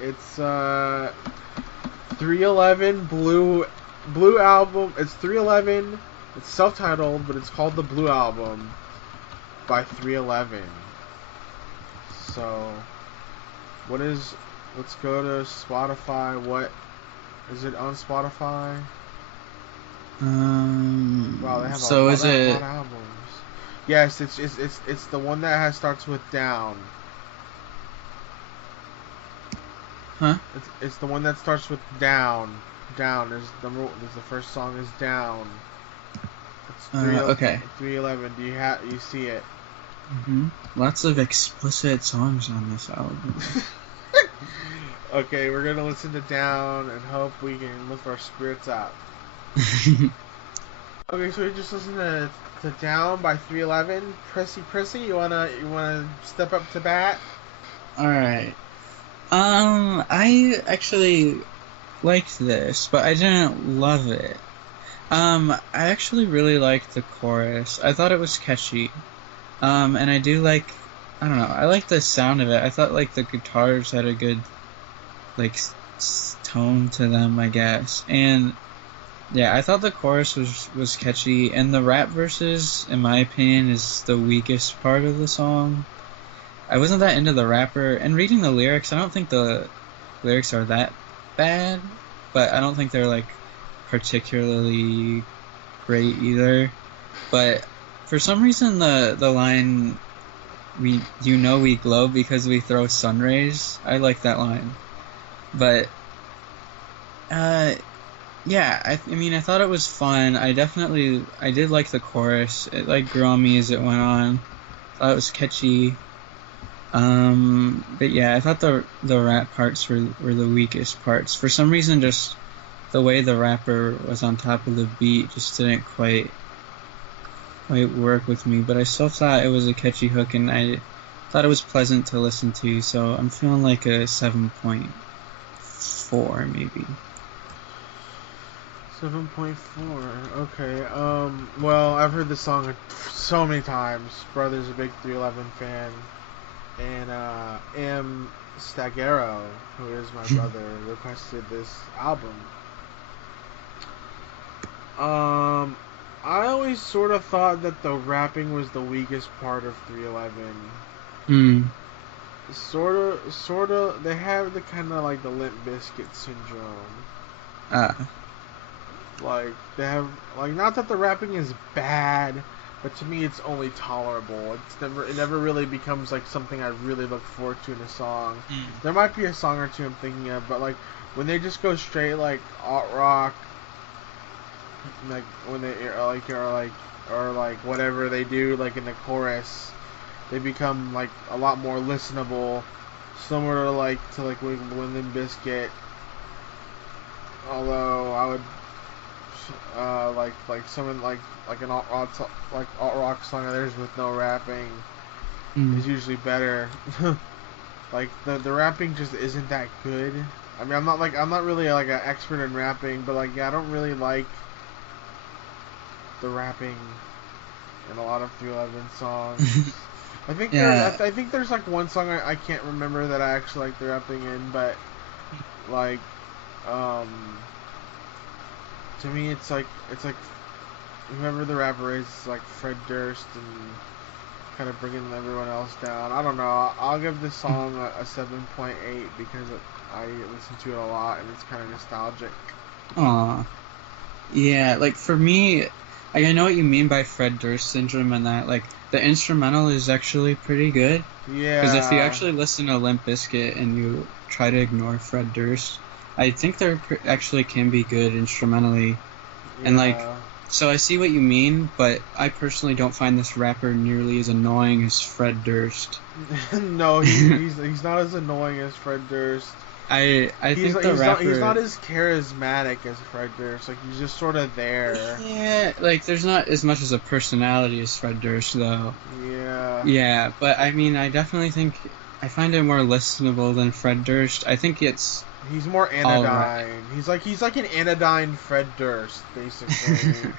It's 311 Blue album. It's 311. It's self-titled, but it's called the Blue Album by 311. So, what is? Let's go to Spotify. What is it on Spotify? Wow, they have So is a lot it? of albums. Yes, it's the one that starts with Down. Huh? It's the one that starts with Down. Down is the first song is Down. It's Okay. 311. You see it? Lots of explicit songs on this album. Okay, we're gonna listen to Down and hope we can lift our spirits up. Okay, so we just listened to Down by 311. Prissy, you wanna step up to bat? All right. I actually liked this, but I didn't love it. I actually really liked the chorus. I thought it was catchy. And I do like, I don't know, I like the sound of it. I thought like the guitars had a good like tone to them, I guess. And yeah, I thought the chorus was catchy, and the rap verses, in my opinion, is the weakest part of the song. I wasn't that into the rapper, and reading the lyrics, I don't think the lyrics are that bad, but I don't think they're like particularly great either. But for some reason, the line we glow because we throw sun rays. I like that line, but yeah, I mean, I thought it was fun. I did like the chorus. It like grew on me as it went on. Thought it was catchy. But yeah, I thought the rap parts were the weakest parts. For some reason, just the way the rapper was on top of the beat just didn't quite work with me. But I still thought it was a catchy hook, and I thought it was pleasant to listen to. So I'm feeling like a 7.4 maybe. 7.4. Okay. Well, I've heard this song so many times. Brother's a big 311 fan, and M. Stagero, who is my brother, requested this album. I always sort of thought that the rapping was the weakest part of 311. Hmm. Sort of. They have the kind of like the Limp Bizkit syndrome. Ah. Like they have like not that the rapping is bad, but to me it's only tolerable. It never really becomes like something I really look forward to in a song. There might be a song or two I'm thinking of, but like when they just go straight like alt rock, like when they or like whatever they do like in the chorus, they become like a lot more listenable, similar to like when Limp Bizkit. Although I would like someone like an alt rock song of theirs with no rapping is usually better. Like the rapping just isn't that good. I mean, I'm not really like an expert in rapping, but like yeah, I don't really like the rapping in a lot of 311 songs. Yeah. I think there's like one song I can't remember that I actually like the rapping in, but like um to me it's like whoever the rapper is like Fred Durst and kind of bringing everyone else down. I don't know. I'll give this song a 7.8 because I listen to it a lot and it's kind of nostalgic. Aw. Yeah, like for me, like I know what you mean by Fred Durst syndrome and that like the instrumental is actually pretty good. Because if you Yeah, actually listen to Limp Bizkit and you try to ignore Fred Durst, I think they actually can be good instrumentally. And like, yeah. so I see what you mean, but I personally don't find this rapper nearly as annoying as Fred Durst. No, he's not as annoying as Fred Durst. I think the He's not rapper, as charismatic as Fred Durst. Like he's just sort of there. yeah, like there's not as much as a personality as Fred Durst though. Yeah. Yeah, but I mean, I definitely think I find it more listenable than Fred Durst. I think it's He's more all right. anodyne. He's like an anodyne Fred Durst, basically. So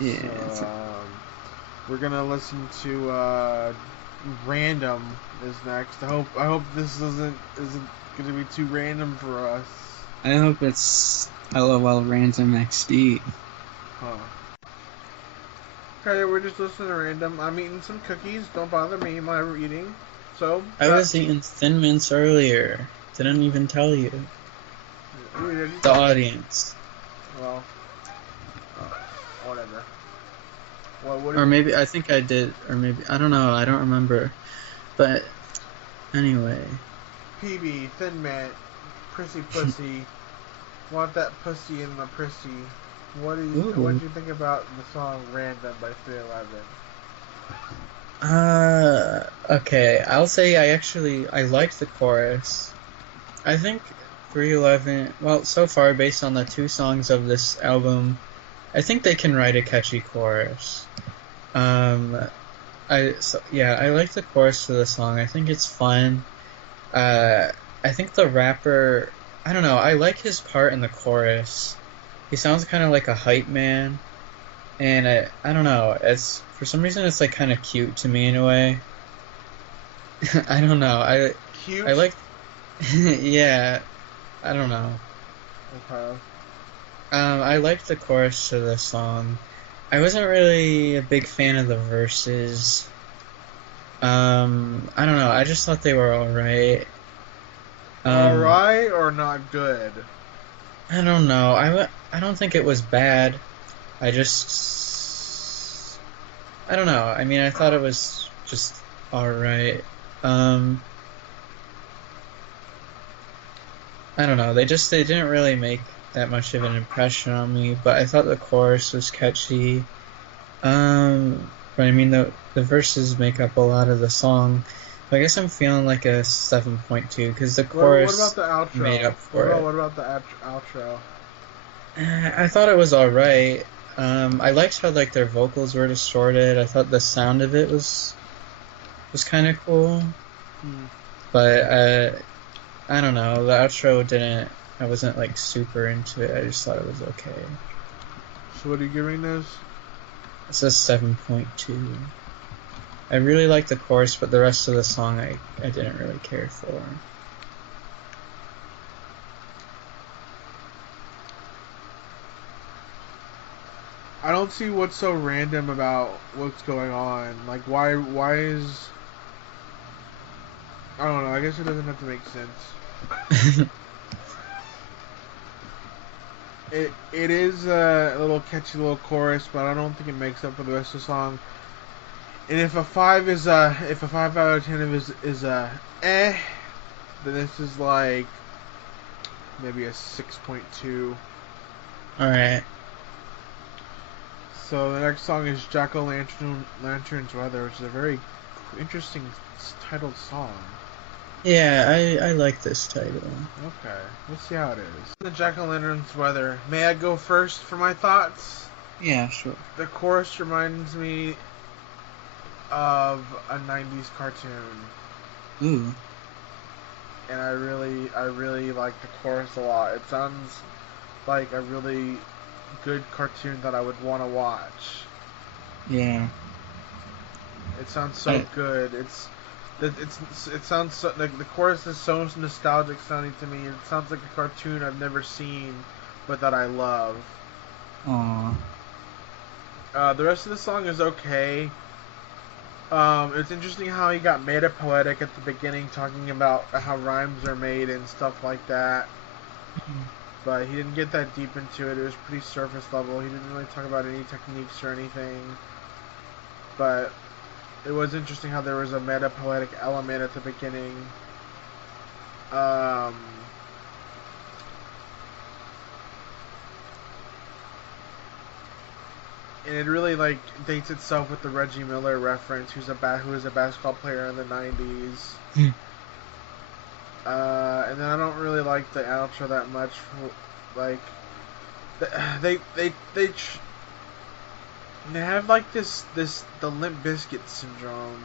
Yeah. we're gonna listen to Random is next. I hope this isn't gonna be too random for us. I hope it's LOL Random XD. Huh. Okay, we're just listening to random. I'm eating some cookies. Don't bother me while we're eating. So I was eating Thin Mints earlier. Didn't even tell you. The audience. Well, whatever. What Or maybe, I think I did, or maybe, I don't know, I don't remember. But, anyway. PB, Thin Mint, Prissy Pussy, want that pussy in the prissy. What did you think about the song Random by 311? Okay, I'll say I liked the chorus. I think 311, well, so far, based on the 2 songs of this album, I think they can write a catchy chorus. I like the chorus to the song. I think it's fun. I think the rapper, I don't know, I like his part in the chorus. He sounds kind of like a hype man, and I don't know, for some reason it's like kind of cute to me in a way. I don't know, Cute? I like, yeah, I don't know. Okay. I liked the chorus to the song. I wasn't really a big fan of the verses. I don't know. I just thought they were alright. Alright or not good? I don't know. I don't think it was bad. I don't know. I mean, I thought it was just alright. I don't know. They didn't really make that much of an impression on me, but I thought the chorus was catchy. But I mean, the verses make up a lot of the song. But I guess I'm feeling like a 7.2 because the chorus what about the outro? made up for it. What about the outro? I thought it was alright. I liked how like their vocals were distorted. I thought the sound of it was kind of cool. But I don't know. The outro didn't. I wasn't like super into it. I just thought it was okay. So what are you giving this? It's a 7.2. I really like the chorus, but the rest of the song I didn't really care for. I don't see what's so random about what's going on. Like, why is... I don't know, I guess it doesn't have to make sense. It is a little catchy little chorus, but I don't think it makes up for the rest of the song. And if a 5 out of 10 is then this is like maybe a 6.2. Alright. So the next song is Jack-O-Lantern's Weather, which is a very interesting titled song. Yeah, I like this title. Okay, let's see how it is. The Jack-O-Lantern's Weather. May I go first for my thoughts? Yeah, sure. The chorus reminds me of a 90s cartoon. Ooh. And I really like the chorus a lot. It sounds like a really good cartoon that I would want to watch. Yeah. It sounds so good. It sounds so, like the chorus is so nostalgic sounding to me. It sounds like a cartoon I've never seen, but that I love. Aww. The rest of the song is okay. It's interesting how he got meta poetic at the beginning, talking about how rhymes are made and stuff like that. But he didn't get that deep into it. It was pretty surface level. He didn't really talk about any techniques or anything. But it was interesting how there was a meta poetic element at the beginning. And it really like dates itself with the Reggie Miller reference, who is a basketball player in the 90s. And then I don't really like the outro that much. Like they have like the Limp Bizkit syndrome.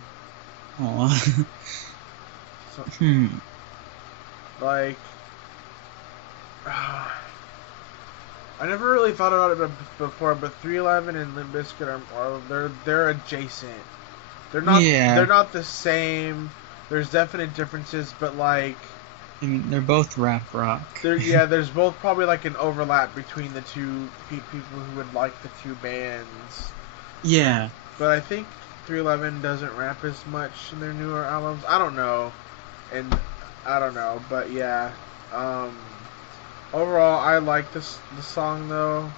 Aww. So, like, I never really thought about it before, but 311 and Limp Bizkit they're adjacent. They're not the same. There's definite differences, but like I mean, they're both rap rock. There's both probably like an overlap between the two people who would like the two bands. Yeah. But I think 311 doesn't rap as much in their newer albums. I don't know, but yeah. Overall, I like the song though.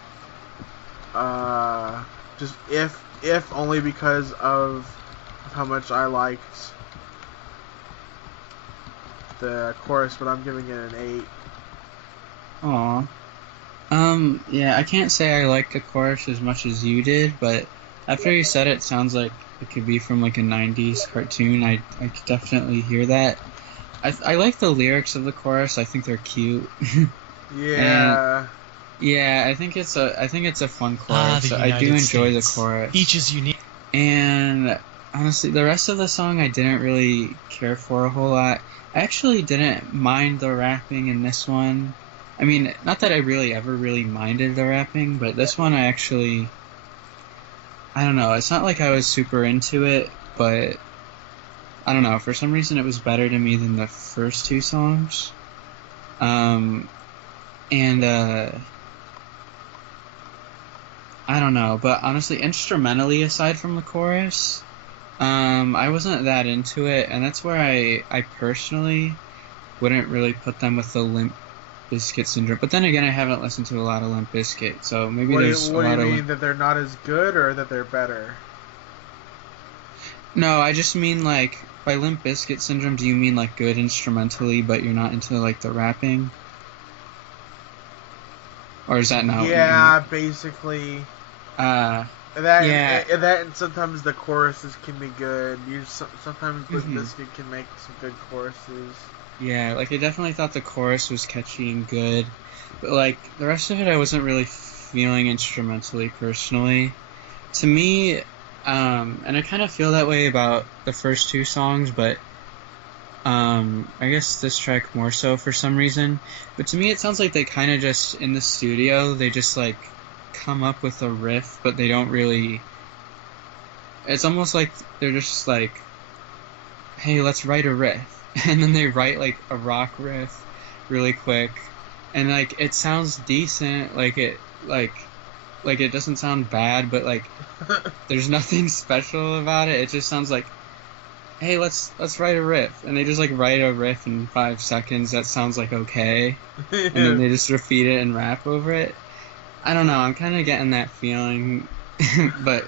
Just if only because of how much I liked the chorus, but I'm giving it an 8. Aw. Yeah, I can't say I liked the chorus as much as you did, but after you said it, sounds like it could be from like a 90s cartoon. I could definitely hear that. I like the lyrics of the chorus. I think they're cute. Yeah. And, yeah, I think it's a fun chorus. So I do enjoy the chorus. Each is unique. And honestly, the rest of the song I didn't really care for a whole lot. I actually didn't mind the rapping in this one. I mean, not that I ever really minded the rapping, but this one I don't know, it's not like I was super into it, but I don't know, for some reason it was better to me than the first two songs. I don't know, but honestly, instrumentally, aside from the chorus, I wasn't that into it, and that's where I personally wouldn't really put them with the Limp Bizkit syndrome. But then again, I haven't listened to a lot of Limp Bizkit, so maybe there's a lot of... What do you mean, that they're not as good, or that they're better? No, I just mean, like, by Limp Bizkit syndrome, do you mean, like, good instrumentally, but you're not into, like, the rapping? Or is that not Yeah, basically. Yeah. That and sometimes the choruses can be good. Sometimes Limp Bizkit can make some good choruses. Yeah, like I definitely thought the chorus was catchy and good, but like the rest of it I wasn't really feeling instrumentally personally. To me, and I kind of feel that way about the first two songs, but I guess this track more so for some reason. But to me it sounds like they kind of just, in the studio, they just like come up with a riff, but they don't really... It's almost like they're just like, hey, let's write a riff. And then they write like a rock riff really quick, and like it sounds decent, like it doesn't sound bad, but like there's nothing special about it. It just sounds like, hey, let's write a riff, and they just like write a riff in 5 seconds that sounds like okay, and then they just repeat it and rap over it. I don't know, I'm kind of getting that feeling, but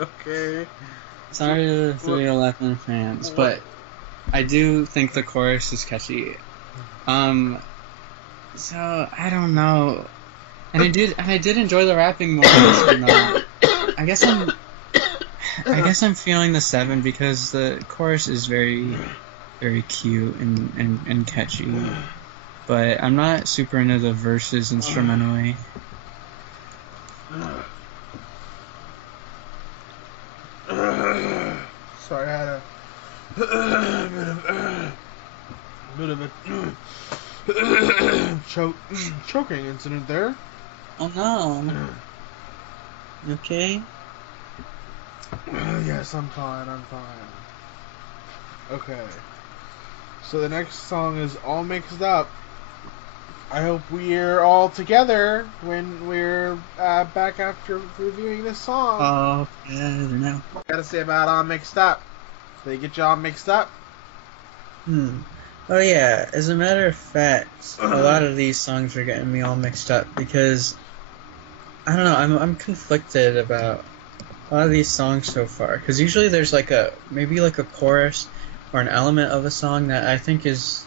okay. Sorry to the 311 fans, but I do think the chorus is catchy. So I don't know, and I did enjoy the rapping more in this one though. I guess I'm feeling the 7 because the chorus is very, very cute and catchy, but I'm not super into the verses instrumentally. Sorry, I had a bit of a choking incident there. Oh no. You okay? Yes, I'm fine. Okay. So the next song is All Mixed Up. I hope we're all together when we're back after reviewing this song. Oh, yeah, now. What you gotta say about All Mixed Up? Did they get you all mixed up? Oh yeah, as a matter of fact, a lot of these songs are getting me all mixed up because I don't know, I'm conflicted about a lot of these songs so far, because usually there's like maybe like a chorus or an element of a song that I think is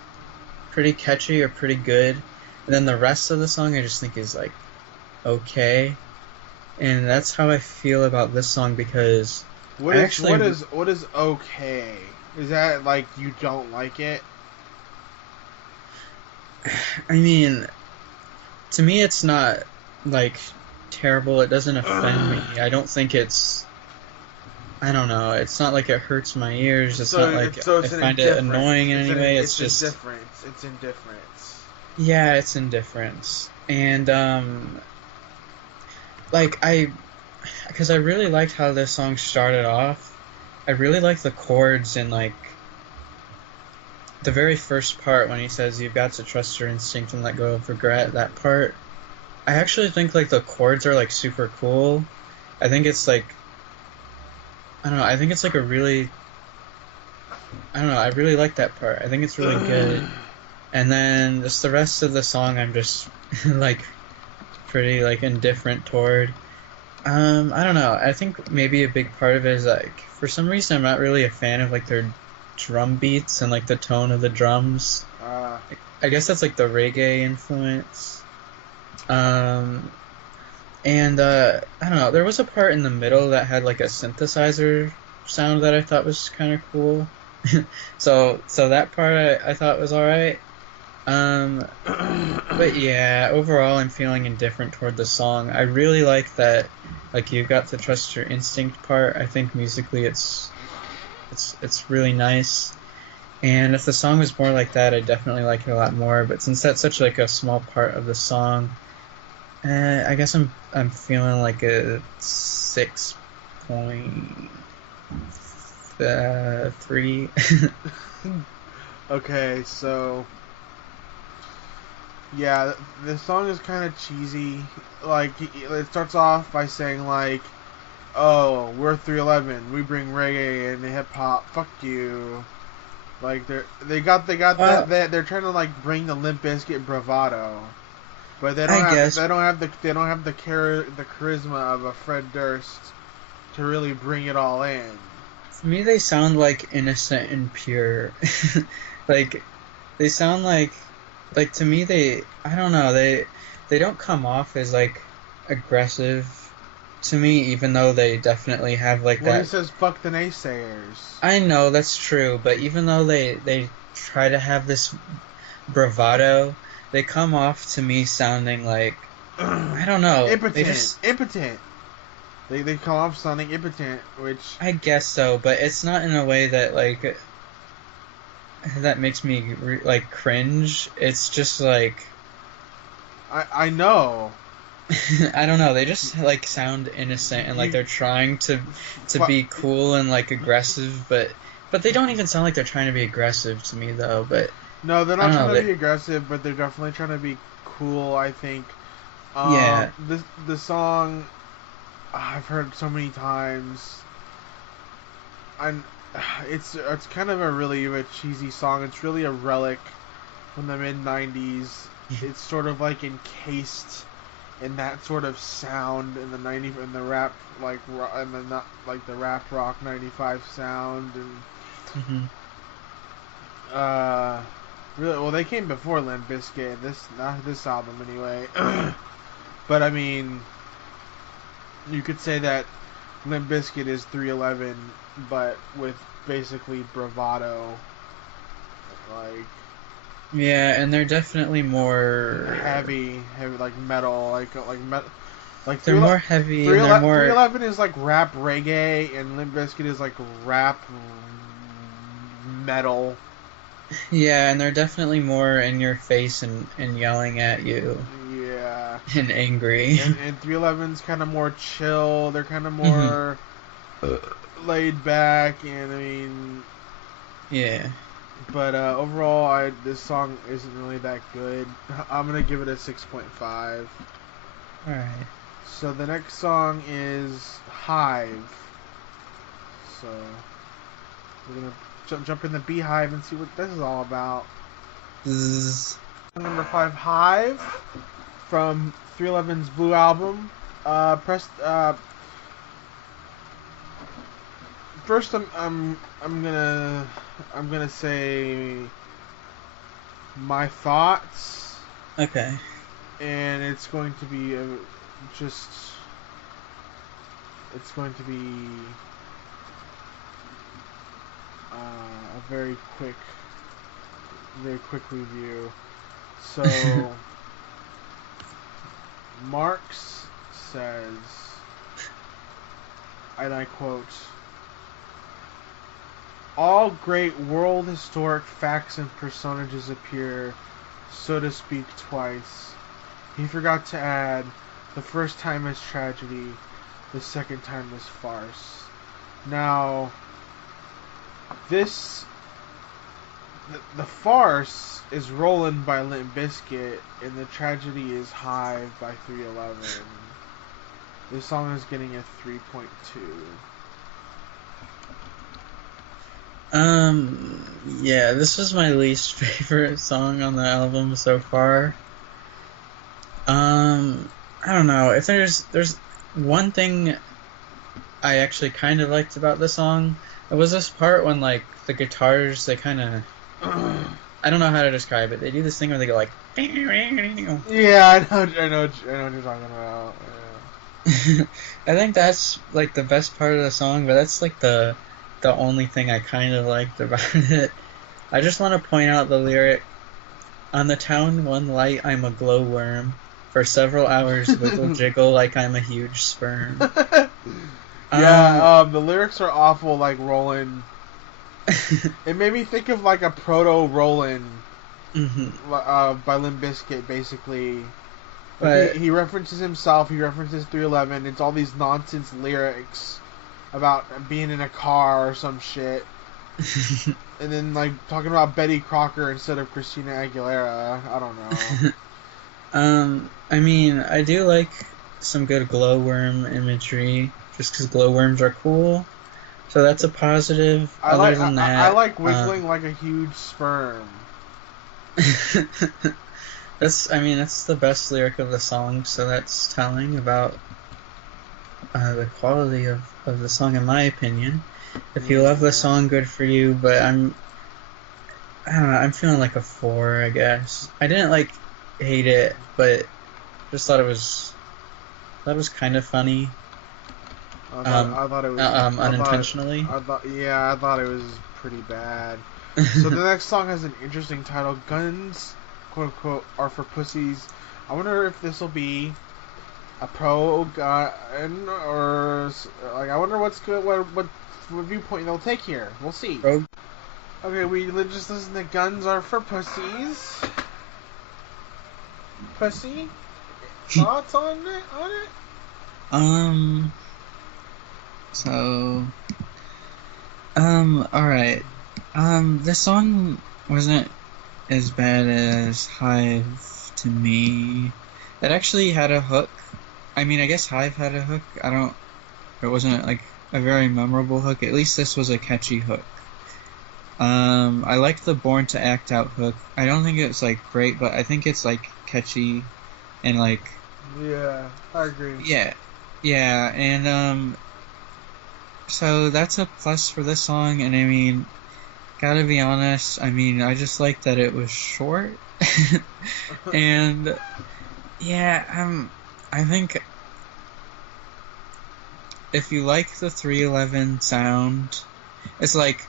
pretty catchy or pretty good, and then the rest of the song I just think is like okay, and that's how I feel about this song because what is okay? Is that like you don't like it? I mean, to me it's not like terrible. It doesn't offend me. I don't think it's... I don't know. It's not like it hurts my ears. It's not like I find it annoying in any way. It's just... indifference. It's indifference. Yeah, it's indifference. And, like, I because I really liked how this song started off. I really like the chords and like the very first part when he says you've got to trust your instinct and let go of regret. That part, I actually think like the chords are like super cool. I think it's like I don't know. I think it's like a really I don't know. I really like that part. I think it's really good. And then just the rest of the song, I'm just like pretty like indifferent toward. I don't know. I think maybe a big part of it is like for some reason I'm not really a fan of like their drum beats and like the tone of the drums. I guess that's like the reggae influence. Um, and I don't know. There was a part in the middle that had like a synthesizer sound that I thought was kind of cool. So that part I thought was all right. But yeah, overall I'm feeling indifferent toward the song. I really like that, like you got to trust your instinct part. I think musically it's really nice. And if the song was more like that, I'd definitely like it a lot more. But since that's such like a small part of the song, I guess I'm feeling like a 6.3. Okay, so yeah, the song is kind of cheesy. Like it starts off by saying like, "Oh, we're 311. We bring reggae and hip hop. Fuck you." Like they're trying to like bring the Limp Bizkit bravado, but they don't I have guess the charisma of a Fred Durst to really bring it all in. to me they sound like innocent and pure. Like they sound like to me I don't know, they don't come off as like aggressive to me, even though they definitely have like Well, that. he says fuck the naysayers. I know that's true, but even though they try to have this bravado, they come off to me sounding like I don't know. Impotent. They come off sounding impotent, which I guess so, but it's not in a way that like that makes me like cringe. It's just like I know. I don't know. They just like sound innocent and like they're trying to be cool and like aggressive, but they don't even sound like they're trying to be aggressive to me though. But No, they're not trying to be aggressive, but they're definitely trying to be cool. I think. Yeah. The song I've heard so many times. And it's kind of a cheesy song. It's really a relic from the mid '90s. It's sort of like encased in that sort of sound in the '90s, in the rap and the not like the rap rock '95 sound and really well they came before Limp Bizkit. Not this album anyway. But I mean, you could say that Limp Bizkit is 311, but with basically bravado. Like yeah, and they're definitely more heavy like metal, like they're more heavy. And they're more 311 is like rap reggae, and Limp Bizkit is like rap metal. Yeah, and they're definitely more in your face and yelling at you. Yeah. And angry. And 311's kind of more chill. They're kind of more laid back, and I mean, yeah. But overall, this song isn't really that good. I'm gonna give it a 6.5. All right. So the next song is Hive. So we're gonna jump in the beehive and see what this is all about. Number 5, Hive, from 311's Blue album. First, I'm gonna say my thoughts. Okay. And it's going to be a very quick review. So, Marx says, and I quote, "All great world historic facts and personages appear, so to speak, twice. He forgot to add, the first time as tragedy, the second time this farce. Now, this the farce is Rollin' by Limp Bizkit, and the tragedy is Hive by 311. This song is getting a 3.2. Yeah, this was my least favorite song on the album so far. I don't know, if there's one thing I actually kind of liked about the song, it was this part when, like, the guitars, they kind of, I don't know how to describe it, they do this thing where they go like, yeah, I know what you're talking about. Yeah. I think that's, like, the best part of the song, but that's, like, the only thing I kind of liked about it. I just want to point out the lyric, "On the town one light I'm a glowworm, for several hours wiggle jiggle like I'm a huge sperm." Yeah, the lyrics are awful, like Rollin'. It made me think of like a proto Rollin', by Limp Bizkit, basically. But he references himself, he references 311, it's all these nonsense lyrics about being in a car or some shit. And then, like, talking about Betty Crocker instead of Christina Aguilera. I don't know. I mean, I do like some good glowworm imagery, just because glowworms are cool. So that's a positive. I like wiggling like a huge sperm. That's the best lyric of the song, so that's telling about the quality of the song, in my opinion. If you love the song, good for you, but I don't know, I'm feeling like a 4, I guess. I didn't, like, hate it, but just thought it was kind of funny. I thought it was unintentionally. I thought it was pretty bad. So the next song has an interesting title: "Guns, quote unquote, are for pussies." I wonder if this will be a pro gun, or like, I wonder what's good, what viewpoint they'll take here. We'll see. Pro. Okay, we just listen to "Guns Are for Pussies." Pussy? Thoughts on it? So, alright. This song wasn't as bad as Hive to me. It actually had a hook. I mean, I guess Hive had a hook. It wasn't, like, a very memorable hook. At least this was a catchy hook. I like the Born to Act Out hook. I don't think it's, like, great, but I think it's, like, catchy and, like... Yeah, I agree. Yeah, and, so that's a plus for this song, and I mean, gotta be honest, I mean, I just like that it was short, and, yeah, I think if you like the 311 sound, it's like,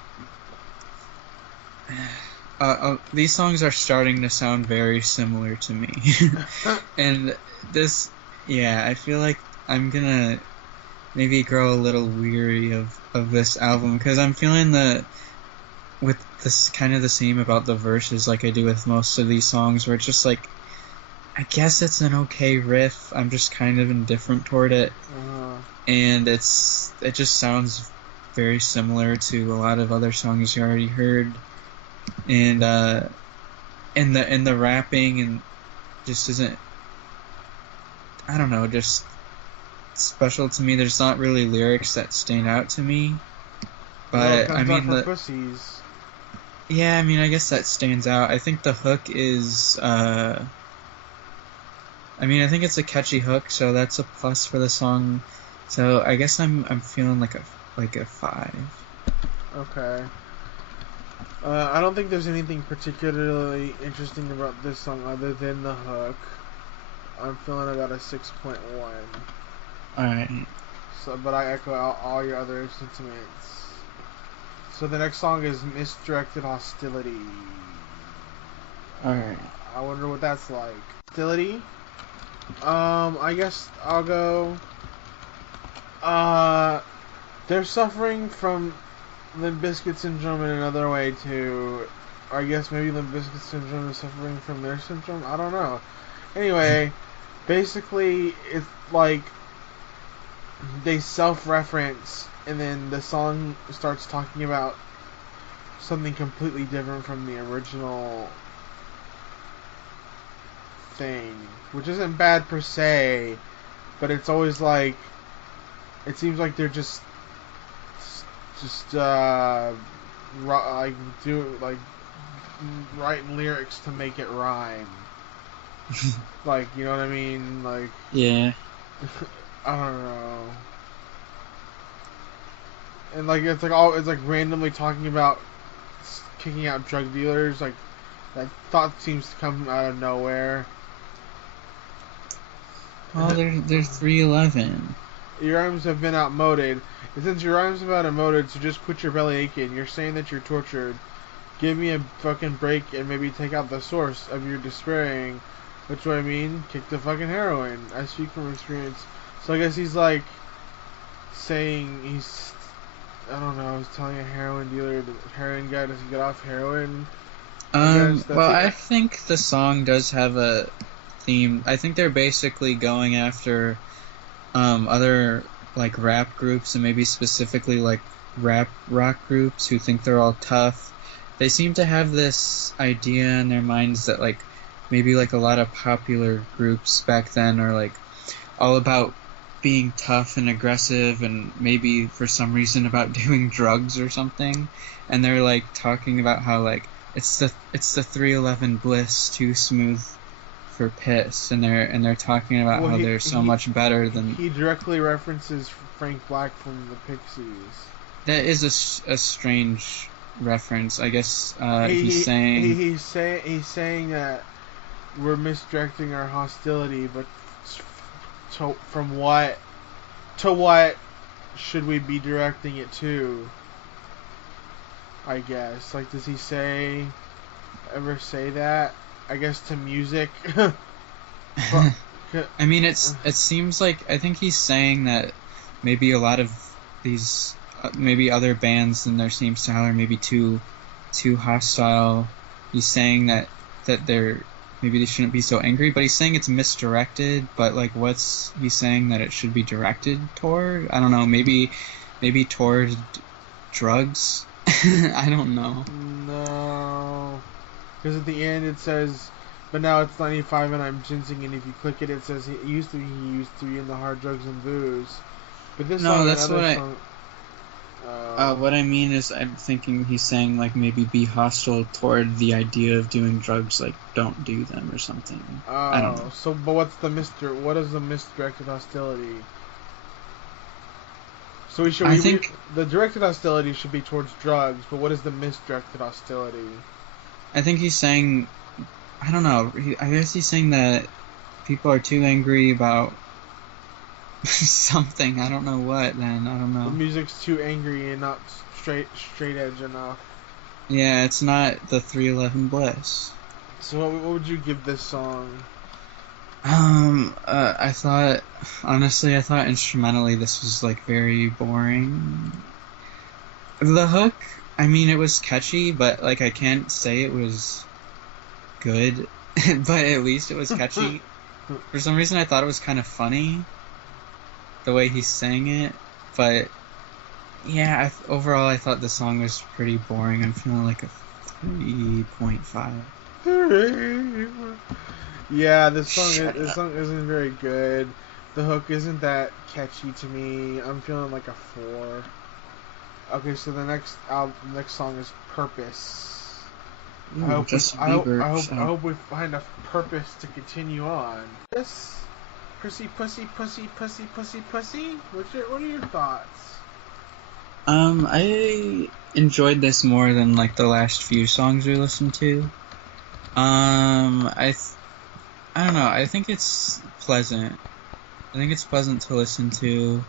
these songs are starting to sound very similar to me, and this, yeah, I feel like I'm gonna maybe grow a little weary of this album, because I'm feeling with this kind of the same about the verses like I do with most of these songs, where it's just like, I guess it's an okay riff, I'm just kind of indifferent toward it, and it just sounds very similar to a lot of other songs you already heard, and the rapping and just isn't, I don't know, just special to me. There's not really lyrics that stand out to me, but I mean, pussies. Yeah, I mean, I guess that stands out. I think the hook is, I mean, I think it's a catchy hook, so that's a plus for the song. So I guess I'm feeling like a 5. Okay. I don't think there's anything particularly interesting about this song other than the hook. I'm feeling about a 6.1. Alright. So, but I echo all your other sentiments. So the next song is "Misdirected Hostility." Alright. I wonder what that's like. Hostility? I guess I'll go. They're suffering from Limp Bizkit syndrome in another way too. Or I guess maybe Limp Bizkit syndrome is suffering from their syndrome. I don't know. Anyway, basically, it's like they self-reference, and then the song starts talking about something completely different from the original thing, which isn't bad per se, but it's always like, it seems like they're just like writing lyrics to make it rhyme. Like, you know what I mean? Like, yeah. I don't know. And like it's like randomly talking about kicking out drug dealers. Like, that thought seems to come out of nowhere. Well, they're 311. Your rhymes have been outmoded. And since your rhymes have been outmoded, so just quit your belly aching. You're saying that you're tortured. Give me a fucking break and maybe take out the source of your despairing. Which do I mean? Kick the fucking heroin. I speak from experience. So I guess he's like saying I don't know, he's telling a heroin dealer, the heroin guy, does he get off heroin? I think the song does have a theme. I think they're basically going after other like rap groups, and maybe specifically like rap rock groups who think they're all tough. They seem to have this idea in their minds that like maybe like a lot of popular groups back then are like all about being tough and aggressive, and maybe for some reason about doing drugs or something. And they're like talking about how like it's the 311 bliss, too smooth for piss, and they're talking about how they're so much better than. He directly references Frank Black from the Pixies. That is a strange reference, I guess. He's saying that we're misdirecting our hostility, but from what to what should we be directing it to? I guess. Like, does he ever say that? I guess to music. I mean, it seems like, I think he's saying that maybe a lot of these maybe other bands in their same style are maybe too hostile. He's saying that maybe they shouldn't be so angry, but he's saying it's misdirected. But like, what's he saying that it should be directed toward? I don't know. Maybe toward drugs. I don't know. No, because at the end it says, but now it's 95 and I'm ginseng, and if you click it, it says he used to be in the hard drugs and booze. But this no, song, that's what what I mean is, I'm thinking he's saying like maybe be hostile toward the idea of doing drugs, like don't do them or something. I don't know. So, but what is the misdirected hostility? So I think the directed hostility should be towards drugs, but what is the misdirected hostility? I think he's saying, I don't know. I guess he's saying that people are too angry about something. I don't know what. Then I don't know. The music's too angry and not straight edge enough. Yeah, it's not the 311 bliss. So what would you give this song? I thought instrumentally this was like very boring. The hook, I mean, it was catchy, but like I can't say it was good, but at least it was catchy. For some reason I thought it was kind of funny, the way he sang it, but yeah, overall I thought the song was pretty boring. I'm feeling like a 3.5. Yeah, this song isn't very good. The hook isn't that catchy to me. I'm feeling like a 4. Okay, so the next song is Purpose. Ooh, I hope we find a purpose to continue on. This pussy. What are your thoughts? I enjoyed this more than like the last few songs we listened to. I don't know. I think it's pleasant. I think it's pleasant to listen to.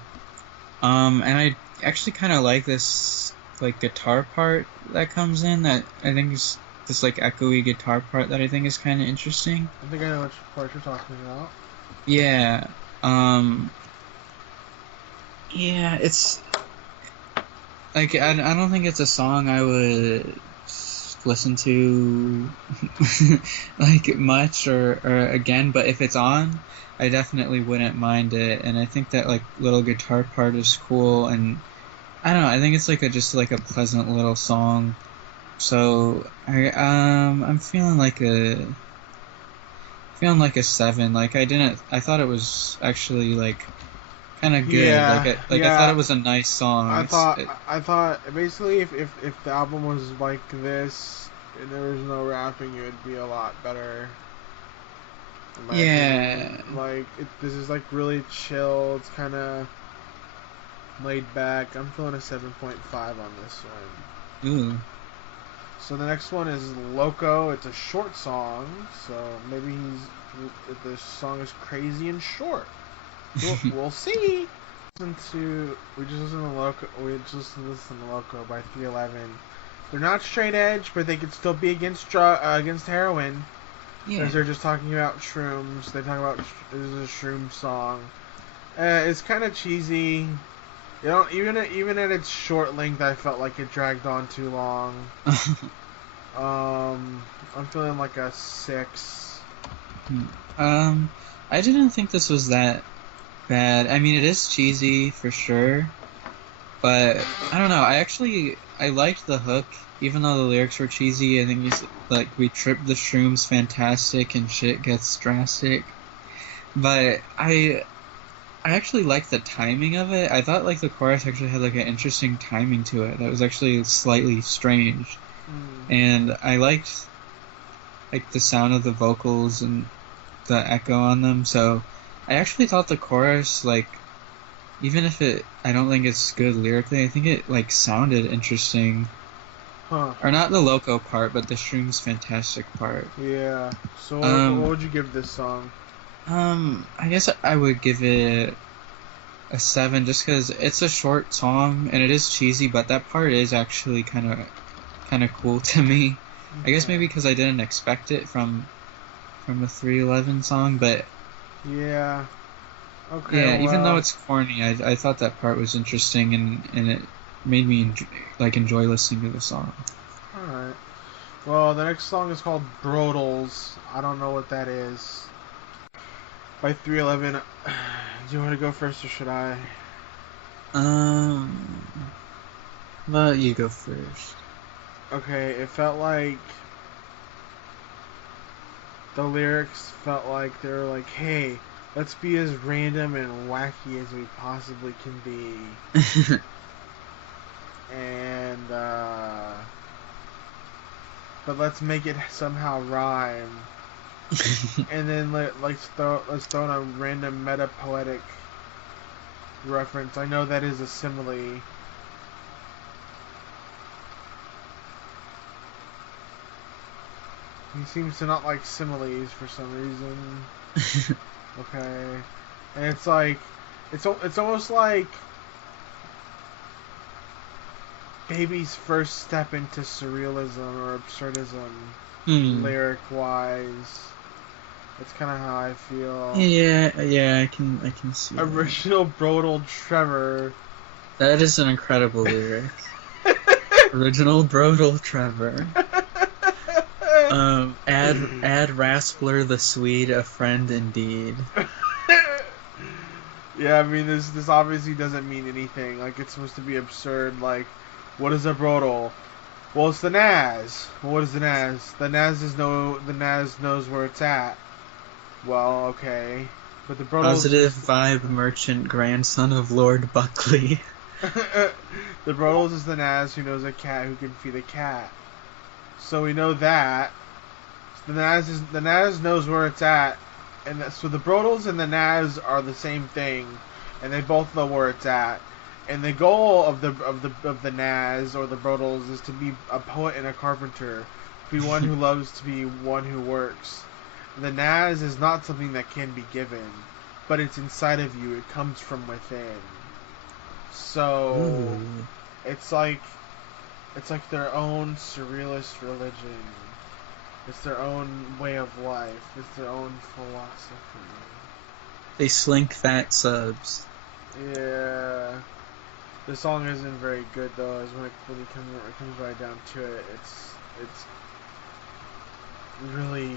And I actually kind of like this like guitar part that comes in. That I think is this like echoey guitar part that I think is kind of interesting. I think I know which part you're talking about. Yeah. Yeah. It's like I don't think it's a song I would listen to like much or again, but if it's on, I definitely wouldn't mind it. And I think that like little guitar part is cool, and I don't know, I think it's like just like a pleasant little song. So I'm feeling like a 7. Like I thought it was actually like kind of good. Yeah, I thought yeah. it was a nice song. I thought basically if the album was like this and there was no rapping, it would be a lot better. In my Yeah. opinion, like this is like really chill. It's kind of laid back. I'm feeling a 7.5 on this one. Ooh. So the next one is Loco. It's a short song, so maybe this song is crazy and short. We'll see. We just listened to Loco. We just listened to Loco by 311. They're not straight edge, but they could still be against heroin. Yeah. Because they're just talking about shrooms. They talk about this is a shroom song. It's kind of cheesy. You know, even at its short length, I felt like it dragged on too long. I'm feeling like a 6. I didn't think this was that bad. I mean, it is cheesy for sure, but I don't know. I liked the hook, even though the lyrics were cheesy. I think he's like, we trip the shrooms, fantastic, and shit gets drastic. But I actually liked the timing of it. I thought like the chorus actually had like an interesting timing to it that was actually slightly strange, and I liked like the sound of the vocals and the echo on them. So I actually thought the chorus, like, even if I don't think it's good lyrically, I think it like sounded interesting. Huh. Or not the Loco part, but the Shrooms Fantastic part. Yeah. So what would you give this song? I guess I would give it a 7 just because it's a short song and it is cheesy, but that part is actually kind of cool to me. Okay. I guess maybe because I didn't expect it from a 311 song, but yeah. Okay. yeah, well, even though it's corny, I thought that part was interesting and it made me enjoy listening to the song. All right. Well, the next song is called Brodels. I don't know what that is. By 311. Do you want to go first or should I? Well, you go first. Okay, it felt like the lyrics felt like they were like, hey, let's be as random and wacky as we possibly can be. And, but let's make it somehow rhyme. And then let's throw in a random meta poetic reference. I know that is a simile. He seems to not like similes for some reason. Okay, and it's like it's almost like Baby's first step into surrealism or absurdism, lyric wise. That's kind of how I feel. Yeah, I can see. Original Brodel Trevor. That is an incredible lyric. Original Brodel Trevor. Add Raspler the Swede, a friend indeed. Yeah, I mean this obviously doesn't mean anything. Like it's supposed to be absurd. Like, what is a Brodel? Well, it's the Naz. Well, what is the Naz? The Naz knows where it's at. Well, okay, but the Brodels. Positive vibe merchant, grandson of Lord Buckley. The Brodels is the Naz who knows a cat who can feed a cat. So we know that. The Naz knows where it's at, and so the Brodels and the Naz are the same thing, and they both know where it's at. And the goal of the Naz or the Brodels is to be a poet and a carpenter, to be one who loves to be one who works. The Naz is not something that can be given, but it's inside of you. It comes from within. So it's like their own surrealist religion. It's their own way of life. It's their own philosophy. They slink fat subs. Yeah. The song isn't very good though. As when it comes right down to it, it's really.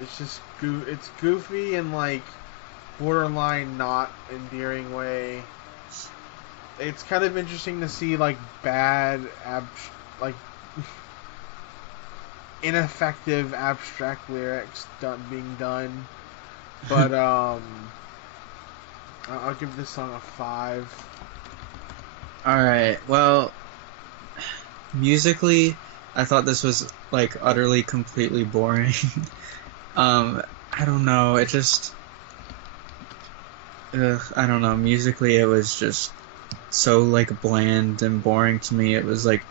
It's just it's goofy and like borderline not endearing way. It's kind of interesting to see like like ineffective abstract lyrics being done, but I'll give this song a 5. All right. Well, musically, I thought this was like utterly completely boring. I don't know. It just, I don't know. Musically, it was just so like bland and boring to me. It was like,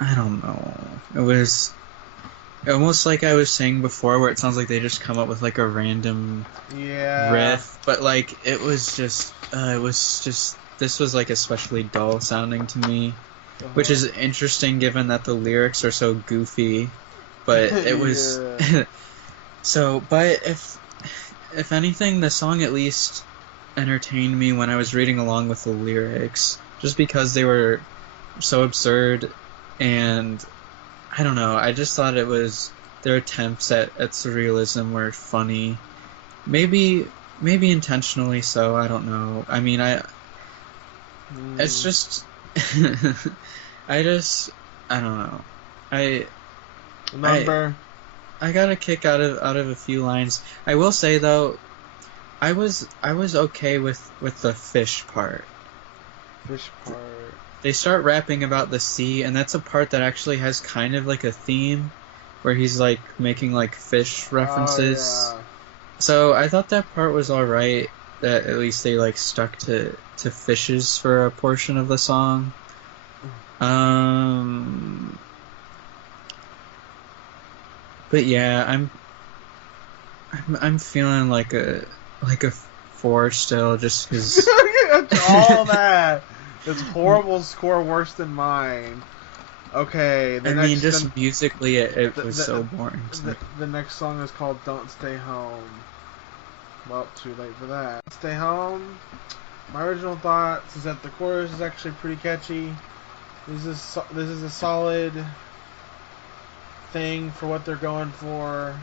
I don't know. It was almost like I was saying before, where it sounds like they just come up with like a random riff, but like it was just this was like especially dull sounding to me, which is interesting given that the lyrics are so goofy. But it was so. But if anything, the song at least entertained me when I was reading along with the lyrics, just because they were so absurd, and I don't know. I just thought it was their attempts at surrealism were funny, maybe intentionally so. I don't know. I mean, it's just I don't know. I got a kick out of a few lines. I will say though, I was okay with the fish part. Fish part. They start rapping about the sea, and that's a part that actually has kind of like a theme, where he's like making like fish references. Oh, yeah. So I thought that part was alright. That at least they like stuck to fishes for a portion of the song. But yeah, I'm feeling like a 4 still, just because. All that. This horrible score, worse than mine. Okay, just musically, it was so boring. The next song is called "Don't Stay Home." Well, too late for that. "Stay Home." My original thoughts is that the chorus is actually pretty catchy. This is a solid thing for what they're going for.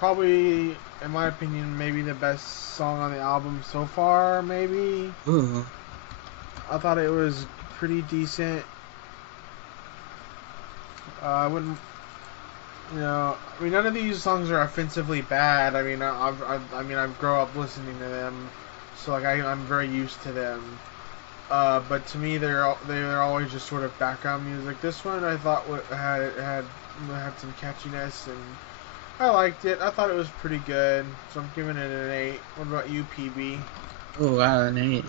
Probably, in my opinion, maybe the best song on the album so far. Maybe. Ooh. I thought it was pretty decent. I wouldn't, I mean, none of these songs are offensively bad. I mean, I've grown up listening to them, so like I'm very used to them. But to me, they're always just sort of background music. This one I thought had some catchiness, and I liked it. I thought it was pretty good, so I'm giving it an 8. What about you, PB? Oh wow, an 8.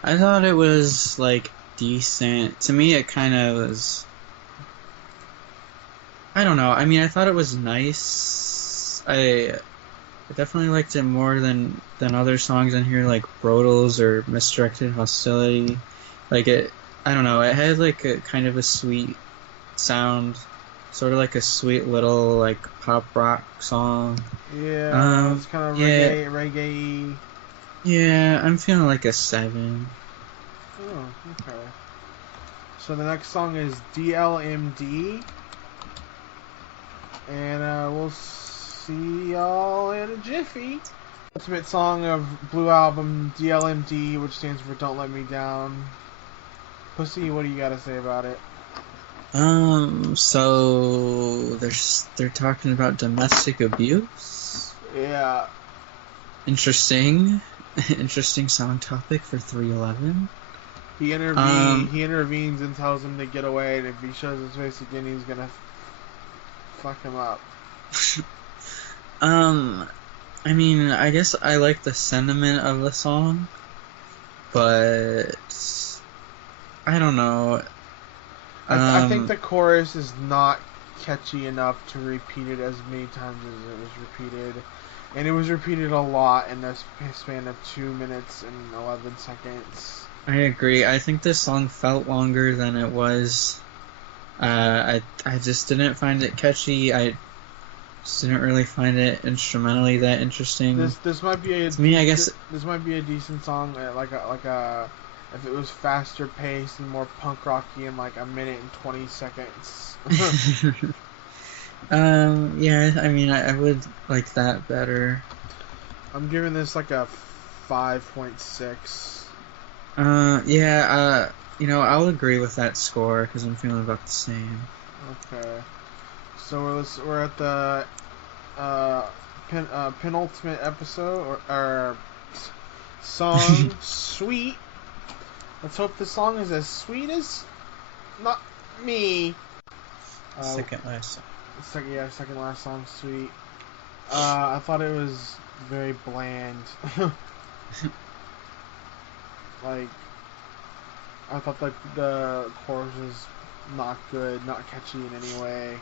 I thought it was like decent. To me, it kind of was. I don't know. I mean, I thought it was nice. I definitely liked it more than other songs in here, like Brodels or Misdirected Hostility. Like it, I don't know. It had like a kind of a sweet sound, sort of like a sweet little like pop rock song. Yeah, it's kind of reggae. Yeah, I'm feeling like a 7. Oh, okay. So the next song is DLMD. And we'll see y'all in a jiffy. Ultimate song of Blue Album, DLMD, which stands for Don't Let Me Down. Pussy, what do you gotta say about it? So they're talking about domestic abuse. Yeah. Interesting song topic for 311. He intervenes and tells him to get away, and if he shows his face again, he's gonna fuck him up. I mean, I guess I like the sentiment of the song, but I don't know. I think the chorus is not catchy enough to repeat it as many times as it was repeated. And it was repeated a lot in the span of 2 minutes and 11 seconds. I agree. I think this song felt longer than it was. I just didn't find it catchy. I just didn't really find it instrumentally that interesting. This might be a to me, I guess this might be a decent song, like a if it was faster paced and more punk rocky in like a minute and 20 seconds. Yeah, I mean, I would like that better. I'm giving this like a 5.6. Yeah, I'll agree with that score because I'm feeling about the same. Okay. So we're at the penultimate episode, or song, Sweet. Let's hope the song is as sweet as not me. Second last song. Second last song, Sweet. I thought it was very bland. Like, I thought that the chorus was not good, not catchy in any way.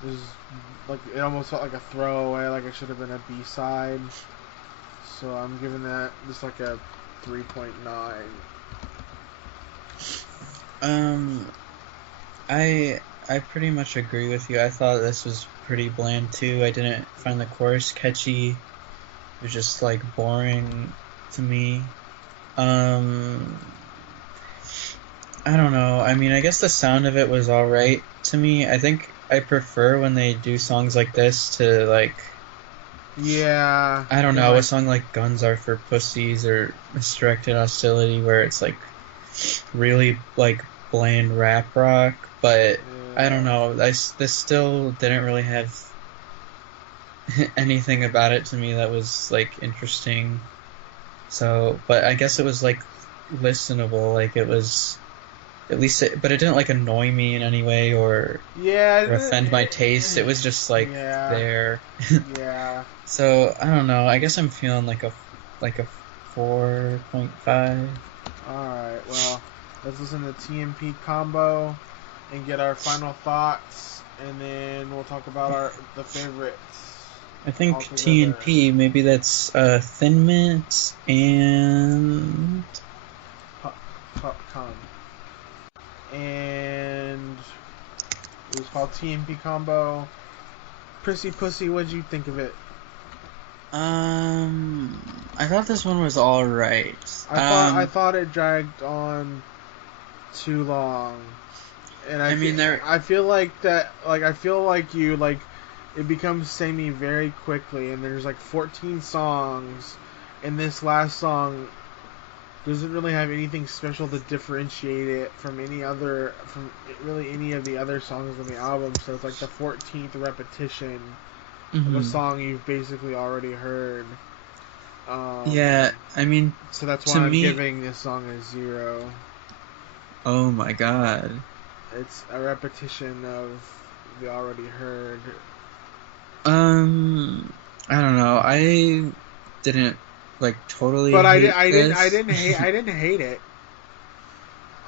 It was like, it almost felt like a throwaway, like it should have been a B-side. So I'm giving that just like a 3.9. I pretty much agree with you. I thought this was pretty bland too. I didn't find the chorus catchy. It was just like boring to me. I don't know. I mean, I guess the sound of it was alright to me. I think I prefer when they do songs like this to like, yeah, I don't know, a song like Guns Are for Pussies or Misdirected Hostility where it's like really like bland rap rock, but I don't know. This still didn't really have anything about it to me that was like interesting. So, but I guess it was like listenable. Like it was at least, but it didn't like annoy me in any way or offend my taste. It was just like there. Yeah. So I don't know. I guess I'm feeling like a 4.5. All right. Well, let's listen to TMP Combo and get our final thoughts, and then we'll talk about the favorites. I think TNP, maybe that's Thin Mint and Popcorn. And it was called TMP Combo. Prissy Pussy, what'd you think of it? I thought this one was alright. I thought it dragged on too long. And I feel like it becomes samey very quickly, and there's like 14 songs, and this last song doesn't really have anything special to differentiate it from any of the other songs on the album. So it's like the 14th repetition of a song you've basically already heard. Yeah, I mean, so that's why I'm giving this song a 0. Oh my god. It's a repetition of the already heard. I don't know. I didn't like totally. But I didn't hate it.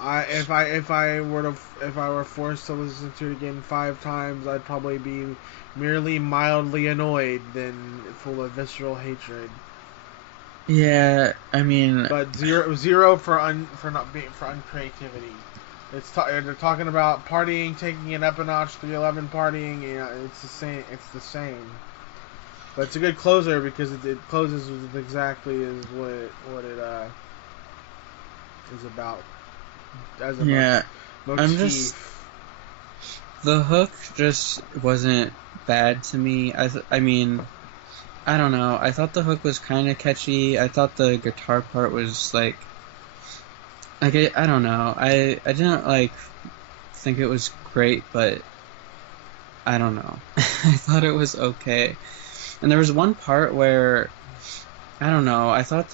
If I were forced to listen to it again 5 times, I'd probably be merely mildly annoyed than full of visceral hatred. Yeah, I mean. But zero for uncreativity. They're talking about partying, taking it up a notch, 311 partying. You know, it's the same. But it's a good closer because it closes with exactly as what it is about. As a motif. The hook just wasn't bad to me. I mean, I don't know. I thought the hook was kind of catchy. I thought the guitar part was like I don't know. I didn't like think it was great, but I don't know. I thought it was okay. And there was one part where I don't know. I thought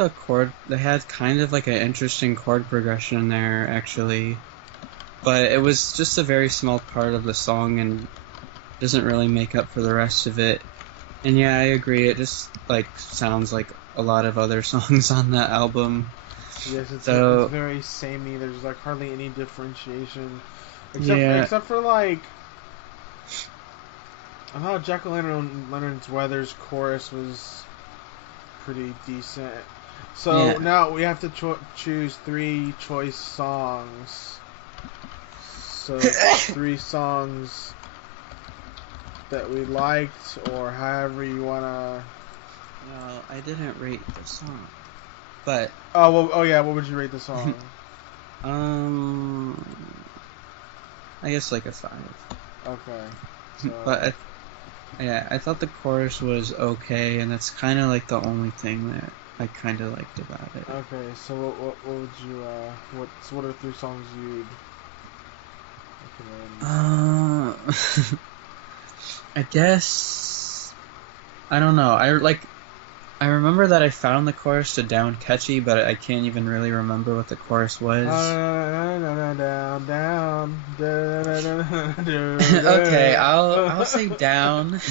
they had kind of like an interesting chord progression there actually, but it was just a very small part of the song and doesn't really make up for the rest of it. And yeah, I agree. It just like sounds like a lot of other songs on that album. Yes, it's very samey. There's like hardly any differentiation, except for like I thought Jack Leonard's Weather's chorus was pretty decent. So now we have to choose 3 choice songs. So 3 songs that we liked, or however you wanna. Well, I didn't rate the song, but Yeah. What would you rate the song? I guess like a 5. Okay. So. But I thought the chorus was okay, and that's kind of like the only thing that I kind of liked about it. Okay, so what would you what are 3 songs you'd recommend? I guess I don't know. I remember that I found the chorus to down catchy, but I can't even really remember what the chorus was. Okay, I'll say down.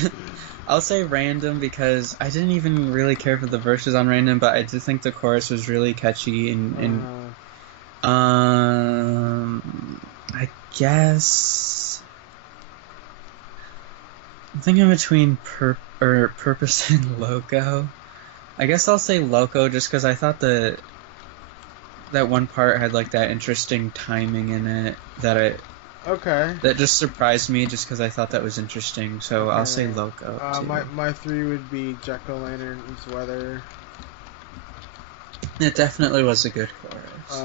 I'll say random because I didn't even really care for the verses on random, but I did think the chorus was really catchy and I guess I'm thinking between Purpose and Loco. I guess I'll say Loco just because I thought that one part had like that interesting timing in it that just surprised me just because I thought that was interesting. So I'll say Loco. My 3 would be Jack-o'-lantern's Weather. It definitely was a good chorus.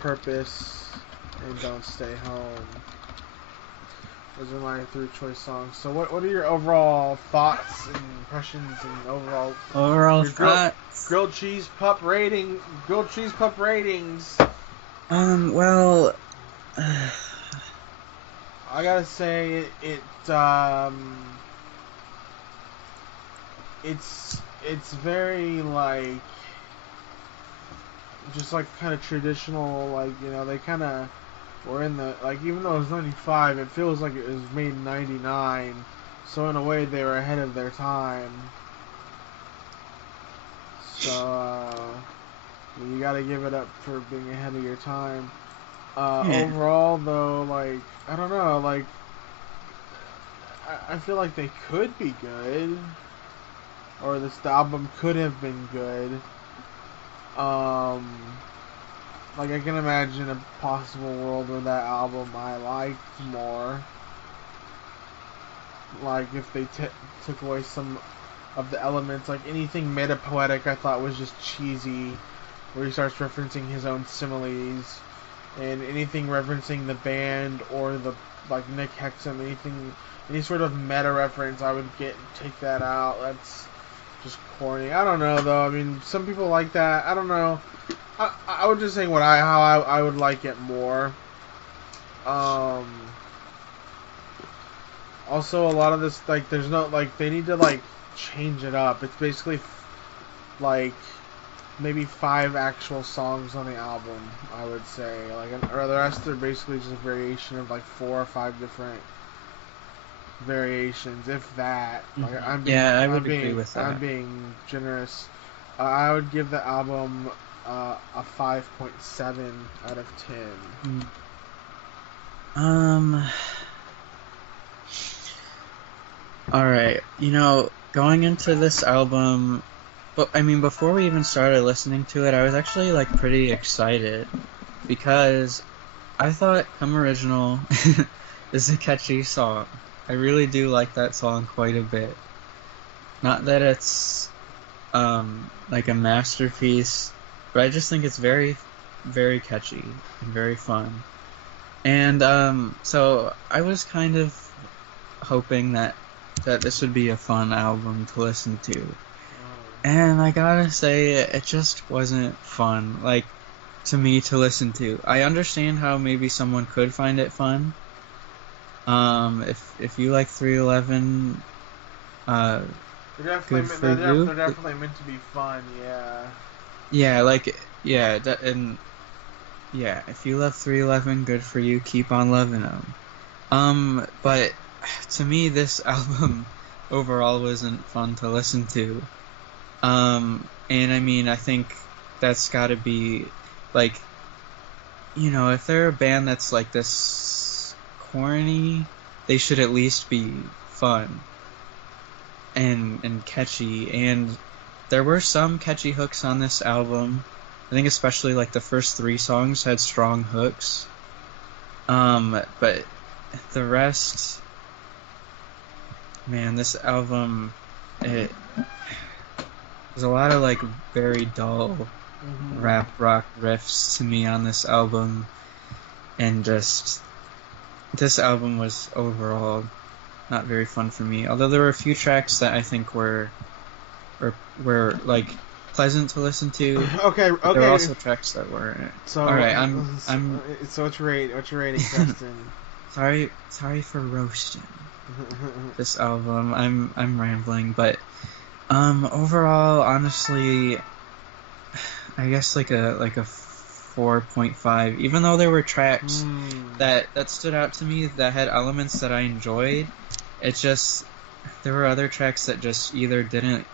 Purpose and Don't Stay Home. Those are my 3 choice songs. So what are your overall thoughts and impressions and overall thoughts? Grilled cheese pup ratings. Well, I gotta say it's very like just like kind of traditional, like, you know, they kind of were in the, like, even though it was 95, it feels like it was made in 99, so in a way they were ahead of their time. So you gotta give it up for being ahead of your time. Overall though, like, I don't know, like, I feel like they could be good, or the album could have been good. Like, I can imagine a possible world where that album I liked more. Like, if they took away some of the elements, like anything meta-poetic I thought was just cheesy, where he starts referencing his own similes, and anything referencing the band or the, like, Nick Hexum, any sort of meta reference, I would take that out. That's just corny. I don't know though. I mean, some people like that. I don't know. I would just say how I would like it more. Also, a lot of this, like, there's no, like, they need to, like, change it up. It's basically like maybe 5 actual songs on the album, I would say. Like, or the rest are basically just a variation of like 4 or 5 different variations, if that. Like, I would agree with that. I'm being generous. I would give the album a 5.7 out of 10. Alright, you know, going into this album, but I mean, before we even started listening to it, I was actually like pretty excited because I thought Come Original is a catchy song. I really do like that song quite a bit. Not that it's like a masterpiece, but I just think it's very, very catchy and very fun. And so I was kind of hoping that this would be a fun album to listen to. And I gotta say, it just wasn't fun, like, to me to listen to. I understand how maybe someone could find it fun. If you like 311, good for you. They're definitely meant to be fun, yeah. Yeah, like, yeah, if you love 311, good for you, keep on loving them. But to me, this album overall wasn't fun to listen to. And I mean, I think that's gotta be, like, you know, if they're a band that's like this corny, they should at least be fun and catchy. And there were some catchy hooks on this album. I think especially like the first 3 songs had strong hooks. But the rest, Man, this album, it there's a lot of like very dull rap rock riffs to me on this album, and just this album was overall not very fun for me. Although there were a few tracks that I think were like pleasant to listen to. Okay. There were also tracks that weren't. So all right, So what's your rating, Preston? sorry for roasting this album. I'm rambling, but overall, honestly, I guess like a 4.5. Even though there were tracks that stood out to me that had elements that I enjoyed, it just there were other tracks that just either didn't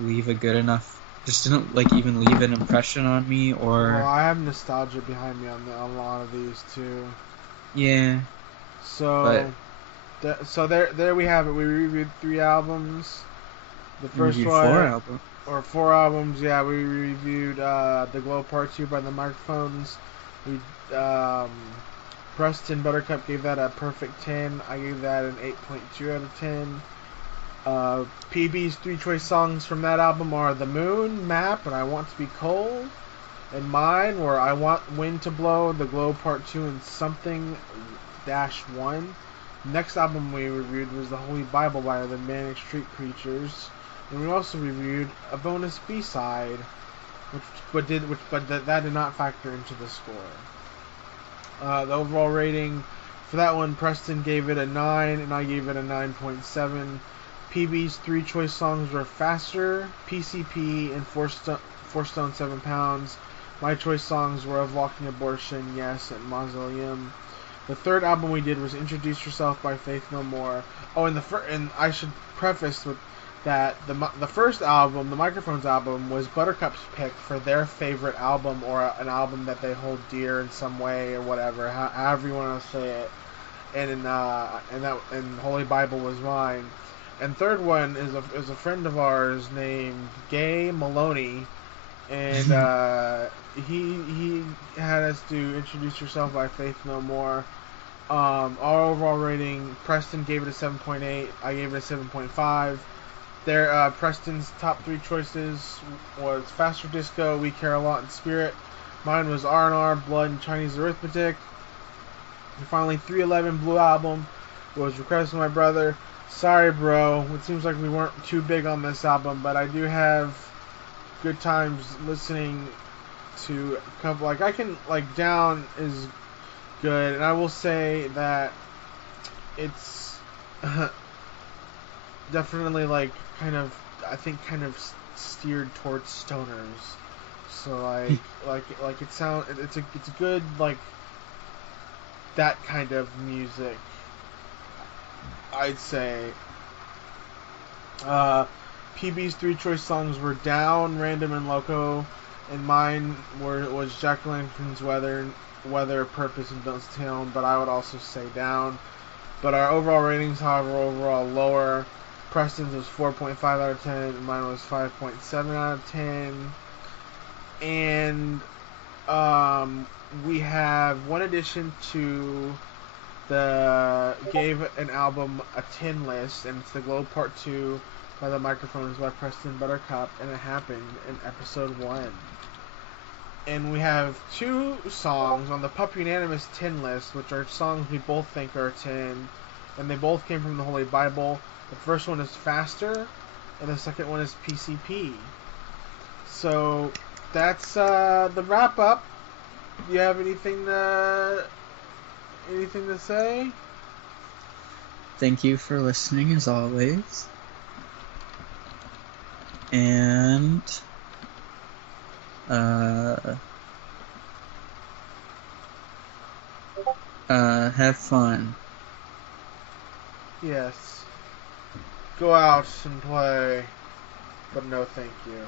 leave a good enough, just didn't like even leave an impression on me, or well, I have nostalgia behind me on a lot of these too. Yeah. So, there we have it. We reviewed 3 albums. The first one, four albums. Yeah, we reviewed The Glow Part 2 by the Microphones. We Preston Buttercup gave that a perfect 10. I gave that an 8.2 out of 10. PB's 3 choice songs from that album are The Moon, Map, and I Want to Be Cold. And mine were I Want Wind to Blow, The Glow Part 2, and Something -1. Next album we reviewed was The Holy Bible by the Manic Street Preachers. And we also reviewed a bonus B-side, that did not factor into the score. The overall rating for that one, Preston gave it a 9, and I gave it a 9.7. PB's 3 choice songs were Faster, PCP, and Four Stone 7 Pounds. My choice songs were Of Walking Abortion, Yes, and Mausoleum. The third album we did was Introduce Yourself by Faith No More. Oh, and I should preface with that the first album, the Microphones album, was Buttercup's pick for their favorite album, or an album that they hold dear in some way, or whatever, however you want to say it. And Holy Bible was mine. And third one is a friend of ours named Gay Maloney, and he had us do Introduce Yourself by Faith No More. Our overall rating, Preston gave it a 7.8. I gave it a 7.5. Preston's top 3 choices was Faster Disco, We Care a Lot, and Spirit. Mine was R&R, Blood, and Chinese Arithmetic. And finally, 311 Blue Album was Request of My Brother. Sorry, bro. It seems like we weren't too big on this album, but I do have good times listening to a couple. Like, I can, like, Down is good, and I will say that it's definitely, like, kind of steered towards stoners. So, it's a good, like, that kind of music, I'd say. PB's 3 choice songs were Down, Random, and Loco, and mine was Jack-o'-lantern's Weather, Purpose, and Don't Stay Home, but I would also say Down. But our overall ratings, however, overall lower. Preston's was 4.5 out of 10, and mine was 5.7 out of 10. And we have one addition to gave an album a 10 list, and it's The Glow Part 2 by the Microphones by Preston Buttercup, and it happened in episode 1. And we have 2 songs on the Pup Unanimous 10 list, which are songs we both think are 10, and they both came from the Holy Bible. The first one is Faster, and the second one is PCP. So that's the wrap up. Do you have anything to say? Thank you for listening, as always. And have fun. Yes. Go out and play, but no thank you.